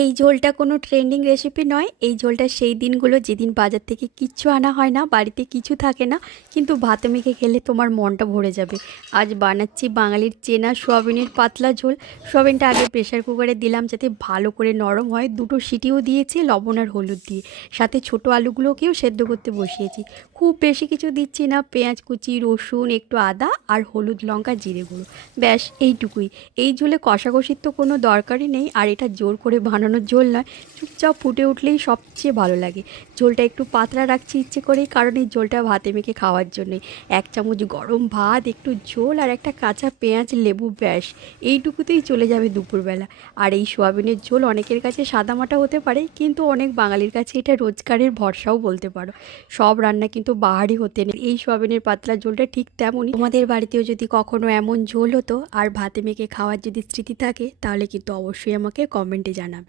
এই ঝোলটা কোনো ট্রেন্ডিং রেসিপি নয়। এই ঝোলটা সেই দিনগুলো যেদিন বাজার থেকে কিচ্ছু আনা হয় না, বাড়িতে কিছু থাকে না, কিন্তু ভাতে মেখে খেলে তোমার মনটা ভরে যাবে। আজ বানাচ্ছি বাঙালির চেনা সোয়াবিনের পাতলা ঝোল। সোয়াবিনটা আগে প্রেসার কুকারে দিলাম যাতে ভালো করে নরম হয়, দুটো সিটিও দিয়েছি লবণ আর হলুদ দিয়ে। সাথে ছোট আলুগুলোকেও সেদ্ধ করতে বসিয়েছি। খুব বেশি কিছু দিচ্ছি না, পেঁয়াজ কুচি, রসুন, একটু আদা আর হলুদ লঙ্কা জিরে গুঁড়ো, ব্যাস এইটুকুই। এই ঝোলে কষাকষির তো কোনো দরকারই নেই, আর এটা জোর করে বানানোর ঝোল নয়, চুপচাপ ফুটে উঠলেই সবচেয়ে ভালো লাগে। ঝোলটা একটু পাতলা রাখছি ইচ্ছে করেই, কারণ এই ঝোলটা ভাতে মেখে খাওয়ার জন্যে। 1 চামচ গরম ভাত, একটু ঝোল আর একটা কাঁচা পেঁয়াজ, লেবু, ব্যাস এইটুকুতেই চলে যাবে দুপুরবেলা। আর এই সোয়াবিনের ঝোল অনেকের কাছে সাদামাটা হতে পারে, কিন্তু অনেক বাঙালির কাছে এটা রোজগারের ভরসাও বলতে পারো। সব রান্না কিন্তু বাহারি হতে নেই, এই সোয়াবিনের পাতলা ঝোলটা ঠিক তেমনই। তোমাদের বাড়িতেও যদি কখনো এমন ঝোল হতো আর ভাতে মেখে খাওয়ার যদি স্মৃতি থাকে, তাহলে কিন্তু অবশ্যই আমাকে কমেন্টে জানাবে।